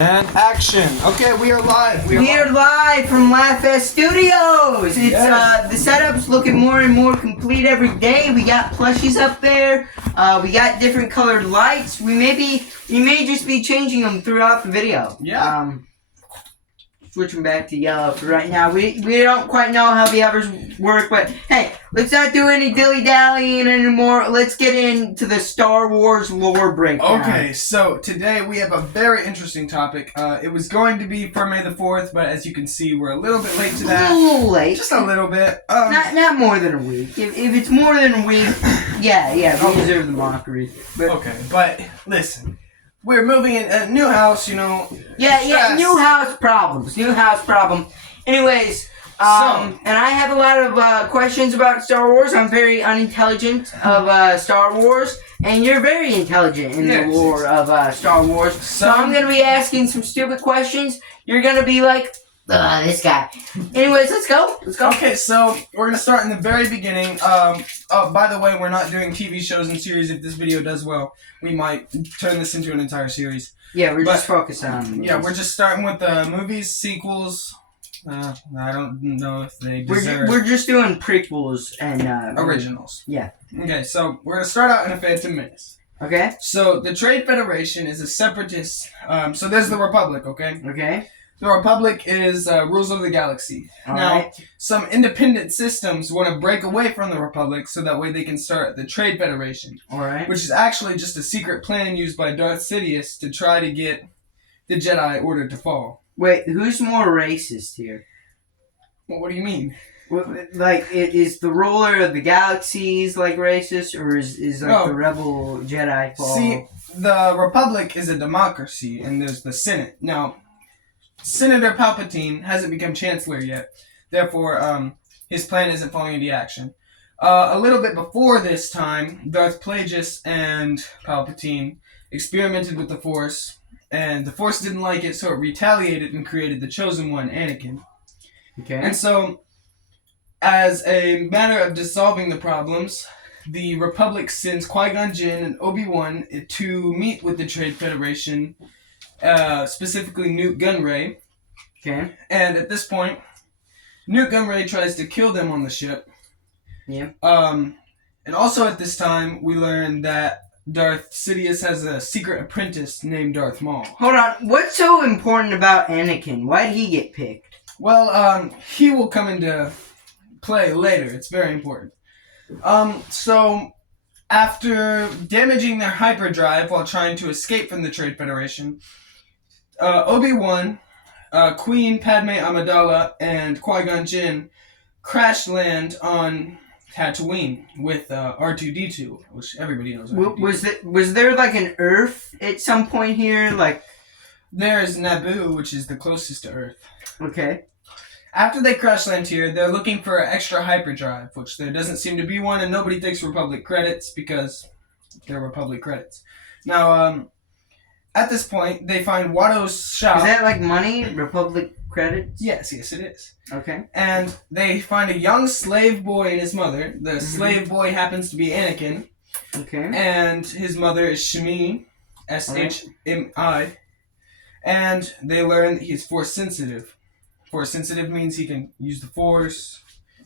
And action. Okay, we are live. We are live from LaughFest Studios. It's Yes. the setup's looking more and more complete every day. We got plushies up there. We got different colored lights. We may just be changing them throughout the video. Yeah. Switching back to yellow for right now. We don't quite know how the others work, but hey, let's not do any dilly-dallying anymore. Let's get into the Star Wars lore breakdown. Okay, so today we have a very interesting topic. It was going to be for May the 4th, but as you can see, we're a little bit late to A that. little late. Just a little bit. Not more than a week. If it's more than a week, yeah, we deserve the mockery. But Okay, but listen. We're moving in a new house, yeah, stress. new house problem. Anyways, and I have a lot of questions about Star Wars. I'm very unintelligent of Star Wars, and you're very intelligent in Yes. the lore of Star Wars. So I'm gonna be asking some stupid questions. You're gonna be like, this guy. Anyways, let's go. Okay, so we're going to start in the very beginning. By the way, we're not doing TV shows and series. If this video does well, we might turn this into an entire series. Yeah, we're just focusing on movies. Yeah, we're just starting with the movies, sequels. I don't know if they deserve We're just doing prequels and originals. Yeah. Okay, so we're going to start out in a Phantom Menace. Okay. So the Trade Federation is a separatist. So there's the Republic, okay? Okay. The Republic is rules of the galaxy. All Now, right. some independent systems want to break away from the Republic so that way they can start the Trade Federation, All right. which is actually just a secret plan used by Darth Sidious to try to get the Jedi Order to fall. Wait, who's more racist here? Well, what do you mean? Like, is the ruler of the galaxies like racist, or is like No. the rebel Jedi fall? See, the Republic is a democracy, and there's the Senate. Now, Senator Palpatine hasn't become Chancellor yet. Therefore, his plan isn't falling into action. A little bit before this time, Darth Plagueis and Palpatine experimented with the Force, and the Force didn't like it, so it retaliated and created the Chosen One, Anakin. Okay. And so, as a matter of dissolving the problems, the Republic sends Qui-Gon Jinn and Obi-Wan to meet with the Trade Federation, specifically Newt Gunray. Okay. And at this point, Newt Gunray tries to kill them on the ship. Yeah. And also at this time, we learn that Darth Sidious has a secret apprentice named Darth Maul. Hold on. What's so important about Anakin? Why did he get picked? Well, he will come into play later. It's very important. So, after damaging their hyperdrive while trying to escape from the Trade Federation, Obi-Wan, Queen Padme Amidala, and Qui-Gon Jinn crash land on Tatooine with R2-D2, which everybody knows. Was there like an Earth at some point here? Like, There's Naboo, which is the closest to Earth. okay. After they crash land here, they're looking for an extra hyperdrive, which there doesn't seem to be one, and nobody takes Republic credits because they're Republic credits. Now, at this point, they find Watto's shop. Is that like money? Republic credits? Yes, it is. Okay. And they find a young slave boy and his mother. The slave boy happens to be Anakin, Okay. and his mother is Shmi, Shmi. And they learn that he's Force sensitive. Force sensitive means he can use the Force,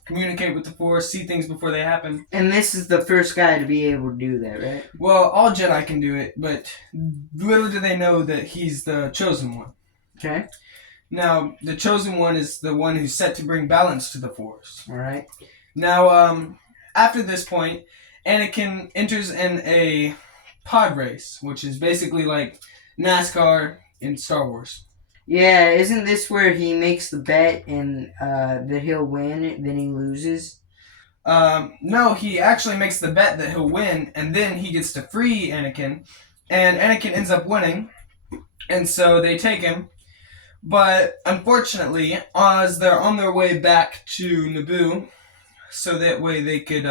communicate with the Force, see things before they happen. And this is the first guy to be able to do that, right? Well, all Jedi can do it, but little do they know that he's the Chosen One. Okay. Now, the Chosen One is the one who's set to bring balance to the Force. All right. Now, after this point, Anakin enters in a pod race, which is basically like NASCAR in Star Wars. Yeah, isn't this where he makes the bet and that he'll win, then he loses? No, he actually makes the bet that he'll win, and then he gets to free Anakin, and Anakin ends up winning, and so they take him. But unfortunately, as they're on their way back to Naboo, so that way they could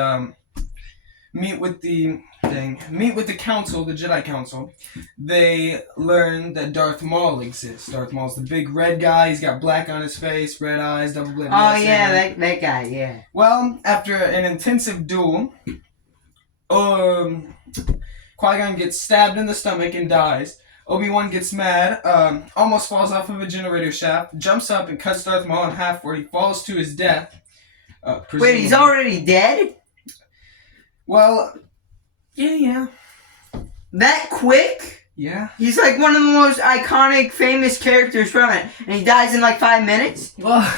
meet with the council, the Jedi Council, they learn that Darth Maul exists. Darth Maul's the big red guy. He's got black on his face, red eyes, double-bladed Oh lightsaber. yeah, that guy. Yeah. Well, after an intensive duel, Qui-Gon gets stabbed in the stomach and dies. Obi-Wan gets mad, almost falls off of a generator shaft, jumps up and cuts Darth Maul in half where he falls to his death. Wait, he's already dead? Well, yeah. That quick? Yeah. He's like one of the most iconic, famous characters from it, and he dies in like 5 minutes? Well,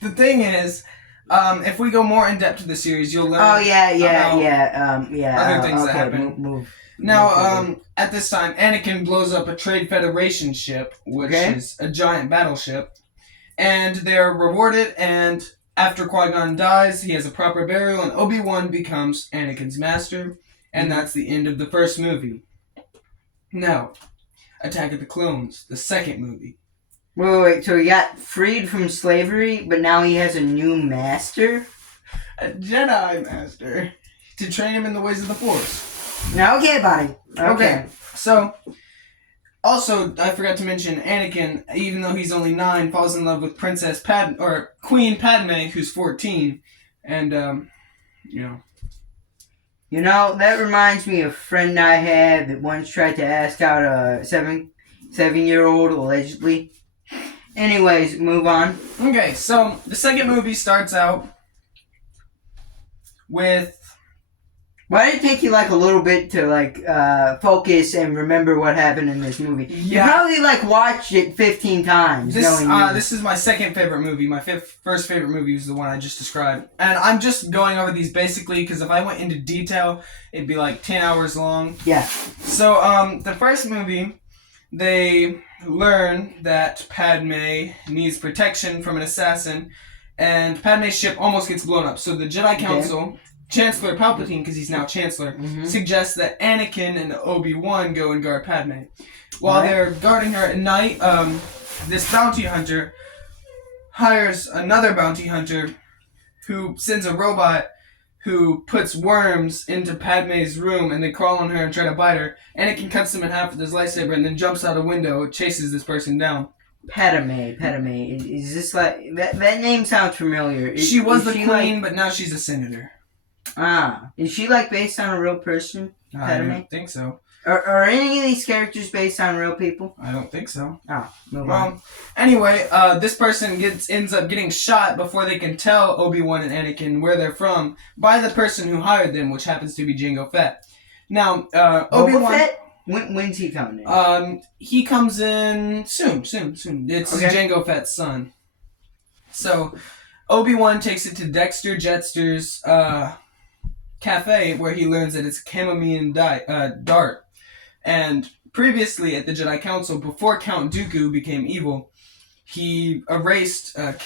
the thing is, if we go more in depth to the series, you'll learn. Oh, yeah. Other things that happen. Move. Now, at this time, Anakin blows up a Trade Federation ship, which is a giant battleship, and they're rewarded, and after Qui-Gon dies, he has a proper burial, and Obi-Wan becomes Anakin's master, and that's the end of the first movie. Now, Attack of the Clones, the second movie. Wait, so he got freed from slavery, but now he has a new master? A Jedi master. To train him in the ways of the Force. Now, okay, buddy. Okay. So, also, I forgot to mention, Anakin, even though he's only 9, falls in love with Queen Padme, who's 14. And, You know, that reminds me of a friend I had that once tried to ask out a 7-year-old, allegedly. Anyways, move on. Okay, so the second movie starts out with... Why did it take you like a little bit to focus and remember what happened in this movie? Yeah. You probably watched it 15 times. This is my second favorite movie. My first favorite movie was the one I just described. And I'm just going over these basically because if I went into detail, it'd be like 10 hours long. Yeah. So, the first movie, they learn that Padme needs protection from an assassin, and Padme's ship almost gets blown up. So the Jedi Council... Chancellor Palpatine, because he's now Chancellor, suggests that Anakin and Obi-Wan go and guard Padme. While they're guarding her at night, this bounty hunter hires another bounty hunter who sends a robot who puts worms into Padme's room and they crawl on her and try to bite her. Anakin cuts them in half with his lightsaber and then jumps out a window and chases this person down. Padme. Is this like... That name sounds familiar. She was the queen, but now she's a senator. Is she based on a real person? I don't think so. Are any of these characters based on real people? I don't think so. Move on. Anyway, this person ends up getting shot before they can tell Obi-Wan and Anakin where they're from by the person who hired them, which happens to be Jango Fett. Now, Obi-Wan... Fett? When's he coming in? He comes in soon. It's Jango Fett's son. So, Obi-Wan takes it to Dexter Jettster's, cafe where he learns that it's chamomile dart. And previously at the Jedi Council, before Count Dooku became evil, he erased Dead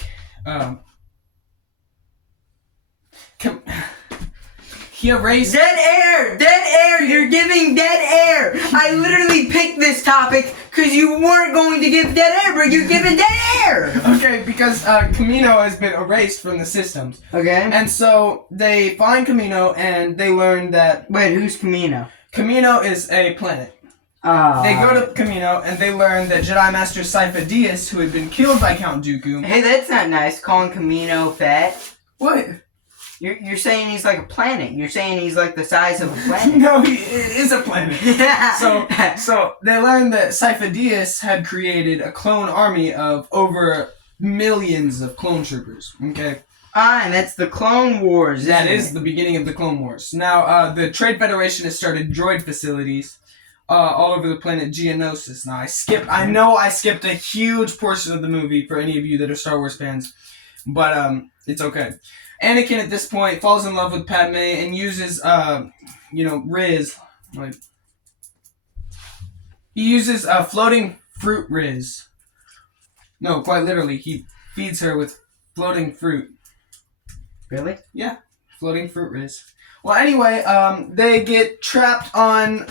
air! You're giving dead air! I literally picked this topic because you weren't going to give dead air, but you're giving dead air! Okay, because Kamino has been erased from the systems. Okay. And so they find Kamino and they learn that... Wait, who's Kamino? Kamino is a planet. They go to Kamino and they learn that Jedi Master Sifo Dyas, who had been killed by Count Dooku... Hey, that's not nice, calling Kamino fat. What? You're saying he's like a planet. You're saying he's like the size of a planet. No, he is a planet. So they learned that Sifo Dyas had created a clone army of over millions of clone troopers. Okay. And that's the Clone Wars. That is the beginning of the Clone Wars. Now, the Trade Federation has started droid facilities all over the planet Geonosis. Now, I know I skipped a huge portion of the movie for any of you that are Star Wars fans, but it's okay. Anakin at this point falls in love with Padme and uses, Riz. He uses floating fruit Riz. No, quite literally, he feeds her with floating fruit. Really? Yeah, floating fruit Riz. Well, anyway, they get trapped on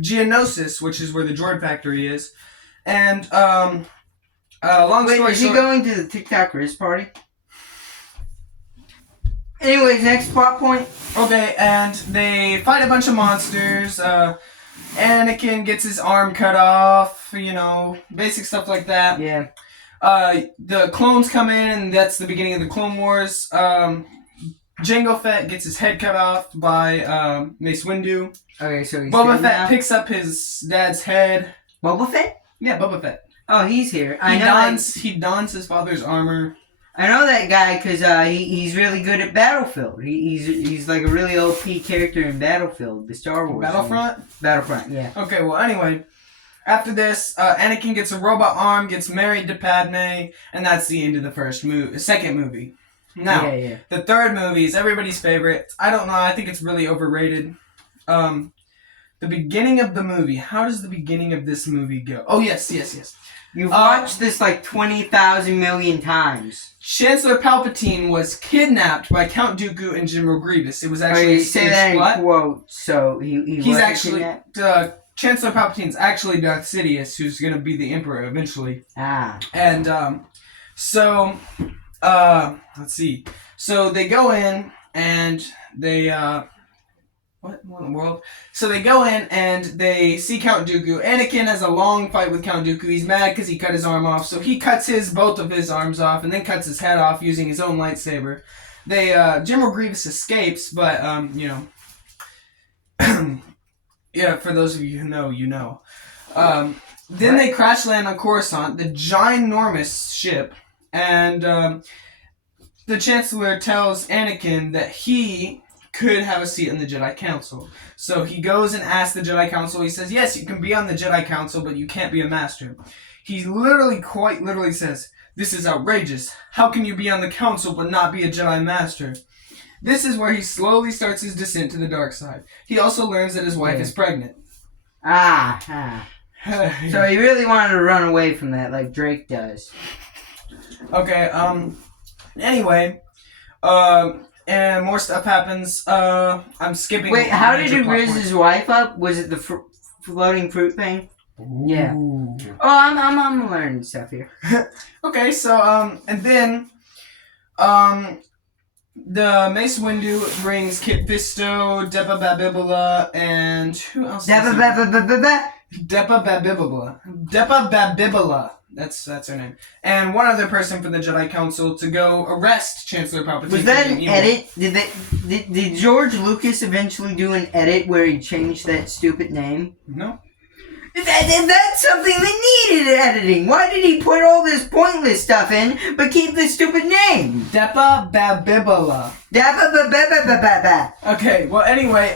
Geonosis, which is where the droid factory is, and long story short, is he going to the TikTok Riz party? Anyways, next plot point. Okay, and they fight a bunch of monsters. Anakin gets his arm cut off, basic stuff like that. Yeah. The clones come in, and that's the beginning of the Clone Wars. Jango Fett gets his head cut off by Mace Windu. Okay, so he's Boba Fett picks up his dad's head. Boba Fett? Yeah, Boba Fett. Oh, he's here. He dons his father's armor. I know that guy because he's really good at Battlefield. He's like a really OP character in Battlefield, the Star Wars. Battlefront, yeah. Okay, well, anyway, after this, Anakin gets a robot arm, gets married to Padme, and that's the end of the second movie. Now, the third movie is everybody's favorite. I don't know, I think it's really overrated. The beginning of the movie. How does the beginning of this movie go? Oh, yes. You've watched this like 20,000 million times. Chancellor Palpatine was kidnapped by Count Dooku and General Grievous. It was actually you say that in quotes, so he's actually Chancellor Palpatine's actually Darth Sidious, who's gonna be the Emperor eventually. And let's see. So they go in and they what in the world? So they go in and they see Count Dooku. Anakin has a long fight with Count Dooku. He's mad because he cut his arm off. So he cuts both of his arms off and then cuts his head off using his own lightsaber. General Grievous escapes, but, yeah, for those of you who know, you know. Then they crash land on Coruscant, the ginormous ship, and the Chancellor tells Anakin that he could have a seat in the Jedi Council. So he goes and asks the Jedi Council. He says, yes, you can be on the Jedi Council, but you can't be a master. He quite literally says, this is outrageous. How can you be on the Council but not be a Jedi Master? This is where he slowly starts his descent to the dark side. He also learns that his wife is pregnant. So he really wanted to run away from that like Drake does. Okay, anyway, and more stuff happens. I'm skipping. Wait, how did he raise his wife up? Was it the floating fruit thing? Ooh. Yeah. Oh, I'm learning stuff here. Okay, so and then the Mace Windu brings Kit Fisto, Depa Babibula, and who else? Depa Babibula. That's her name. And one other person from the Jedi Council to go arrest Chancellor Palpatine. Was that an edit? Did George Lucas eventually do an edit where he changed that stupid name? No. That's something that needed editing. Why did he put all this pointless stuff in, but keep the stupid name? Depa Babibula. Okay, well anyway,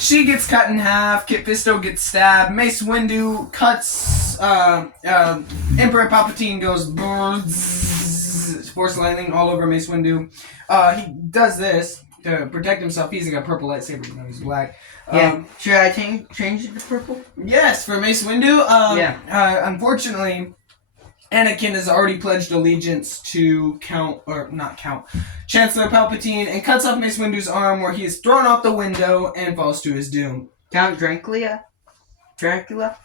she gets cut in half, Kit Fisto gets stabbed, Mace Windu cuts, Emperor Palpatine goes force lightning all over Mace Windu. He does this to protect himself. He's got a purple lightsaber, even though he's black. Should I change it to purple? Yes, for Mace Windu. Unfortunately, Anakin has already pledged allegiance to Chancellor Palpatine, and cuts off Mace Windu's arm, where he is thrown out the window and falls to his doom. Count Dracula?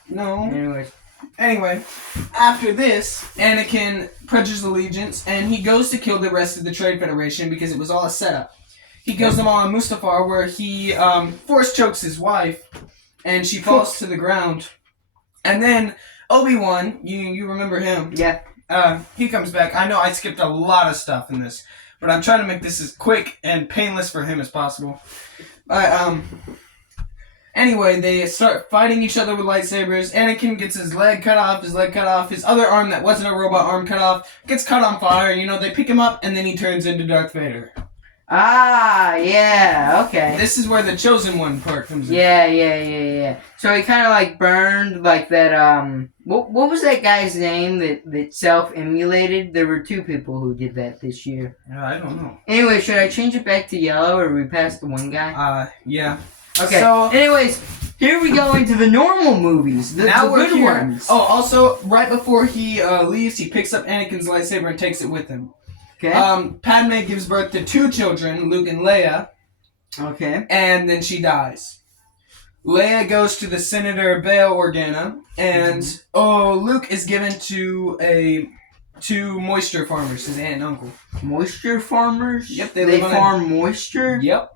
No. Anyways. Anyway, after this, Anakin pledges allegiance, and he goes to kill the rest of the Trade Federation because it was all a setup. He kills them all on Mustafar, where he force chokes his wife, and she falls to the ground. And then Obi-Wan, you remember him? Yeah. He comes back. I know I skipped a lot of stuff in this, but I'm trying to make this as quick and painless for him as possible. Anyway, they start fighting each other with lightsabers. Anakin gets his leg cut off, his other arm that wasn't a robot arm cut off, gets cut on fire. They pick him up, and then he turns into Darth Vader. Yeah, okay. This is where the Chosen One part comes in. Yeah. So he kind of like burned like that, what was that guy's name that self-emulated? There were two people who did that this year. I don't know. Anyway, should I change it back to yellow, or are we past the one guy? Yeah. Okay, so, anyways, here we go into the normal movies, the good ones. Oh, also, right before he leaves, he picks up Anakin's lightsaber and takes it with him. Okay. Padme gives birth to two children, Luke and Leia. Okay. And then she dies. Leia goes to the Senator Bail Organa, and Luke is given to two moisture farmers, his aunt and uncle. Moisture farmers? Yep, they farm moisture? Yep.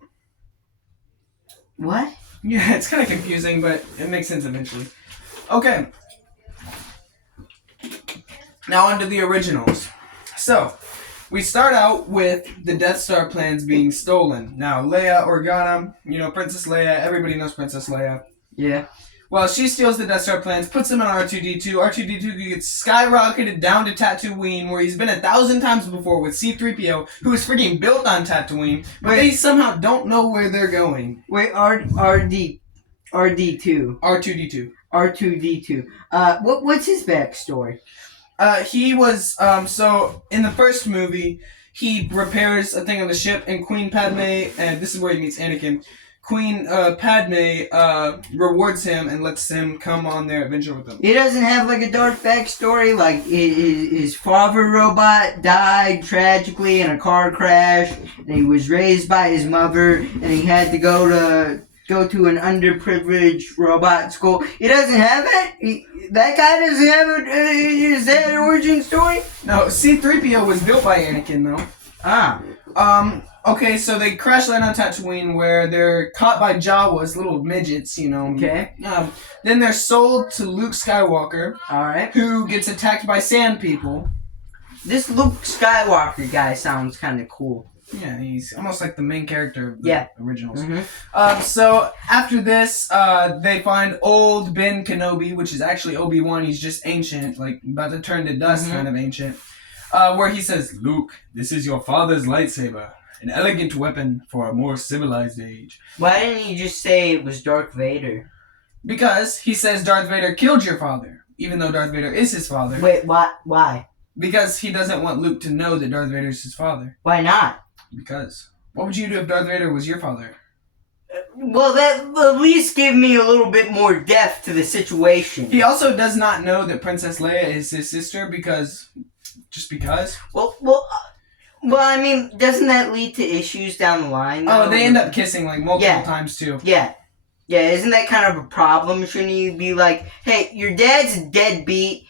What? Yeah, it's kind of confusing, but it makes sense eventually. Okay. Now onto the originals. So, we start out with the Death Star plans being stolen. Now, Leia Organa, Princess Leia, everybody knows Princess Leia. Yeah. Well, she steals the Death Star plans, puts them in R2-D2. R2-D2 gets skyrocketed down to Tatooine, where he's been 1,000 times before with C-3PO, who is freaking built on Tatooine, but they somehow don't know where they're going. Wait, RD2. R2-D2. R2-D2. What's his backstory? He was, so, in the first movie, he repairs a thing on the ship, and Queen Padme, and this is where he meets Anakin, Queen Padme rewards him and lets him come on their adventure with them. He doesn't have like a dark backstory, like his father robot died tragically in a car crash, and he was raised by his mother, and he had to go to an underprivileged robot school. He doesn't have that? That guy doesn't have is that an origin story? No, C-3PO was built by Anakin, though. Okay, so they crash land on Tatooine where they're caught by Jawas, little midgets, you know. Okay. Then they're sold to Luke Skywalker. Alright. Who gets attacked by sand people. This Luke Skywalker guy sounds kind of cool. Yeah, he's almost like the main character of the originals. Mm-hmm. So after this, they find old Ben Kenobi, which is actually Obi-Wan. He's just ancient, like about to turn to dust, kind of ancient. Where he says, "Luke, this is your father's lightsaber. An elegant weapon for a more civilized age." Why didn't he just say it was Darth Vader? Because he says Darth Vader killed your father, even though Darth Vader is his father. Wait, why? Because he doesn't want Luke to know that Darth Vader is his father. Why not? Because. What would you do if Darth Vader was your father? Well, that at least give me a little bit more depth to the situation. He also does not know that Princess Leia is his sister because... Just because? Well, I mean, doesn't that lead to issues down the line? Oh, they end up kissing like multiple times too. Yeah, isn't that kind of a problem? Shouldn't you be like, hey, your dad's a deadbeat,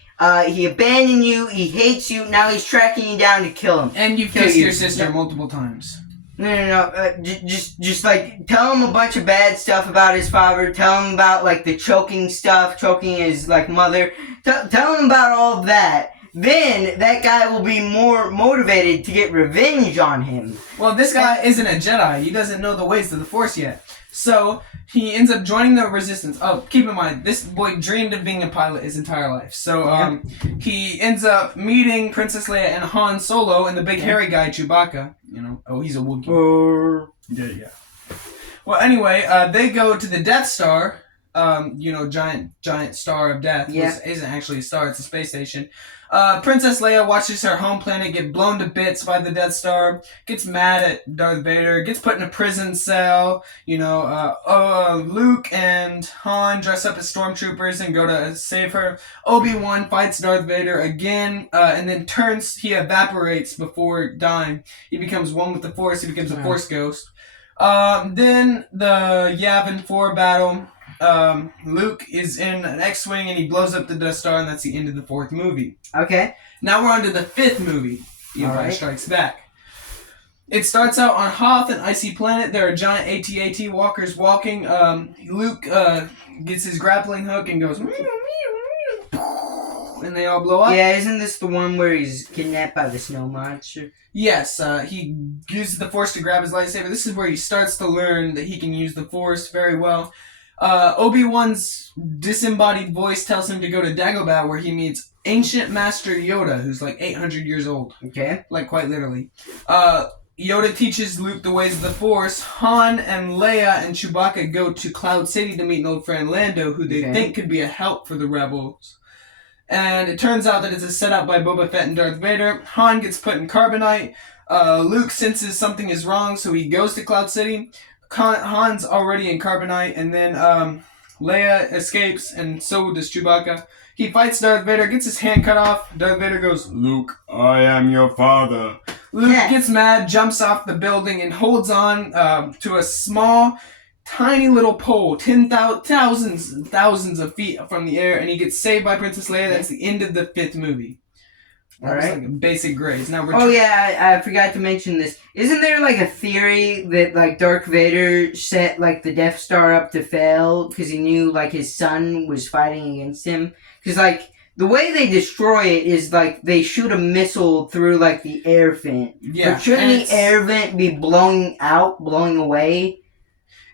he abandoned you, he hates you, now he's tracking you down to kill him. And you've kissed your sister multiple times. No, just like, tell him a bunch of bad stuff about his father, tell him about, like, the choking his, like, mother, tell him about all of that. Then that guy will be more motivated to get revenge on him. Well, this guy isn't a Jedi. He doesn't know the ways of the Force yet. So, he ends up joining the Resistance. Oh, keep in mind, this boy dreamed of being a pilot his entire life. So, he ends up meeting Princess Leia and Han Solo and the big hairy guy, Chewbacca. You know, oh, he's a Wookiee. Yeah. Well, anyway, they go to the Death Star. Giant star of death. Yeah. Isn't actually a star, it's a space station. Princess Leia watches her home planet get blown to bits by the Death Star, gets mad at Darth Vader, gets put in a prison cell. Luke and Han dress up as stormtroopers and go to save her. Obi-Wan fights Darth Vader again, and then he evaporates before dying. He becomes one with the Force, he becomes a Force ghost. Then the Yavin 4 battle. Luke is in an X-Wing and he blows up the Death Star, and that's the end of the 4th movie. Okay. Now we're on to the 5th movie, The Empire Strikes Back. It starts out on Hoth, an icy planet. There are giant AT-AT walkers walking. Luke gets his grappling hook and goes... and they all blow up. Yeah, isn't this the one where he's kidnapped by the snow monster? Yes, he uses the Force to grab his lightsaber. This is where he starts to learn that he can use the Force very well. Obi-Wan's disembodied voice tells him to go to Dagobah, where he meets ancient Master Yoda, who's like 800 years old. Okay. Like, quite literally. Yoda teaches Luke the ways of the Force. Han and Leia and Chewbacca go to Cloud City to meet an old friend Lando, who they think could be a help for the rebels. And it turns out that it's a setup by Boba Fett and Darth Vader. Han gets put in carbonite. Luke senses something is wrong, so he goes to Cloud City. Han's already in carbonite, and then Leia escapes, and so does Chewbacca. He fights Darth Vader, gets his hand cut off. Darth Vader goes, "Luke, I am your father." Luke gets mad, jumps off the building, and holds on to a small, tiny little pole, thousands of feet from the air, and he gets saved by Princess Leia. That's the end of the 5th movie. That was like a basic grades. Now we're I forgot to mention this. Isn't there like a theory that like Darth Vader set like the Death Star up to fail because he knew like his son was fighting against him? Because like the way they destroy it is like they shoot a missile through like the air vent. Yeah. But shouldn't the air vent be blowing away?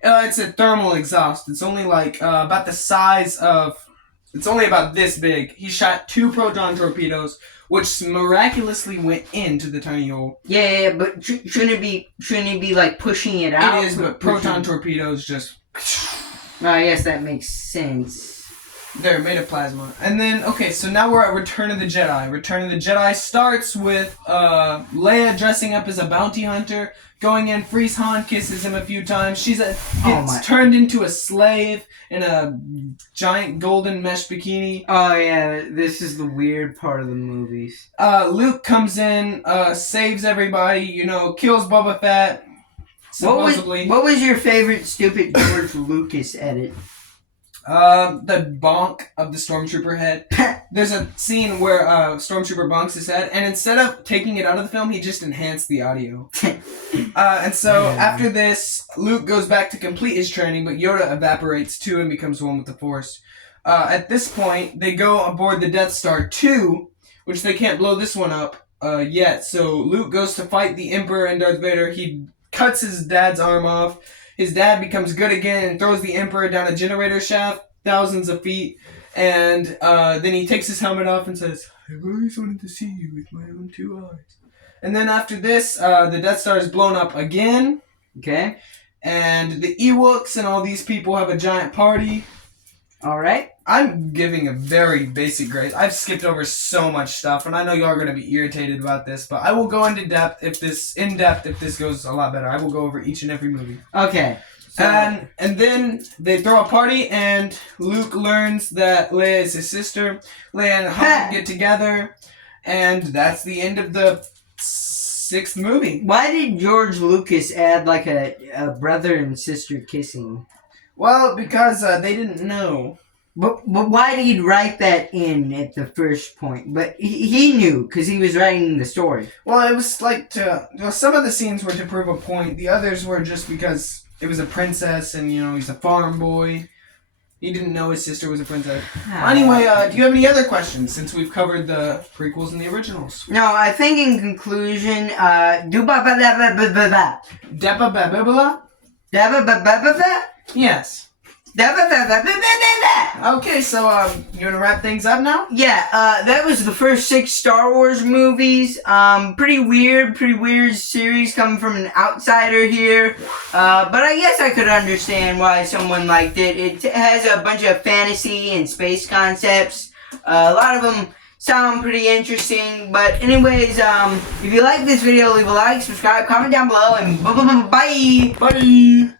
It's a thermal exhaust. It's only like about the size of. It's only about this big. He shot 2 proton torpedoes, which miraculously went into the tiny hole. Yeah, but shouldn't it be like pushing it out? It is, but proton torpedoes just. No, I guess that makes sense. They're made of plasma. And then, okay, so now we're at Return of the Jedi. Return of the Jedi starts with Leia dressing up as a bounty hunter, going in, frees Han, kisses him a few times. She gets turned into a slave in a giant golden mesh bikini. Oh, yeah, this is the weird part of the movies. Luke comes in, saves everybody, kills Boba Fett, supposedly. What was your favorite stupid George Lucas edit? The bonk of the Stormtrooper head. There's a scene where Stormtrooper bonks his head, and instead of taking it out of the film, he just enhanced the audio. And so after this, Luke goes back to complete his training, but Yoda evaporates too and becomes one with the Force. At this point, they go aboard the Death Star 2, which they can't blow this one up yet. So Luke goes to fight the Emperor and Darth Vader. He cuts his dad's arm off. His dad becomes good again and throws the Emperor down a generator shaft, thousands of feet, and then he takes his helmet off and says, "I've always wanted to see you with my own 2 eyes." And then after this, the Death Star is blown up again. Okay. And the Ewoks and all these people have a giant party. Alright. I'm giving a very basic grade. I've skipped over so much stuff, and I know y'all are going to be irritated about this, but I will go into depth if this goes a lot better. I will go over each and every movie. Okay. So, and then they throw a party, and Luke learns that Leia is his sister. Leia and Han get together, and that's the end of the 6th movie. Why did George Lucas add like a brother and sister kissing? Well, because they didn't know. But why did he write that in at the first point? But he knew, because he was writing the story. Well, it was like some of the scenes were to prove a point. The others were just because it was a princess and, he's a farm boy. He didn't know his sister was a princess. Anyway, do you have any other questions since we've covered the prequels and the originals? No, I think in conclusion, Yes. Okay, so you want to wrap things up now? Yeah, that was the first 6 Star Wars movies. Pretty weird series coming from an outsider here. But I guess I could understand why someone liked it. It has a bunch of fantasy and space concepts. A lot of them sound pretty interesting. But anyways, if you like this video, leave a like, subscribe, comment down below, and bye. Bye.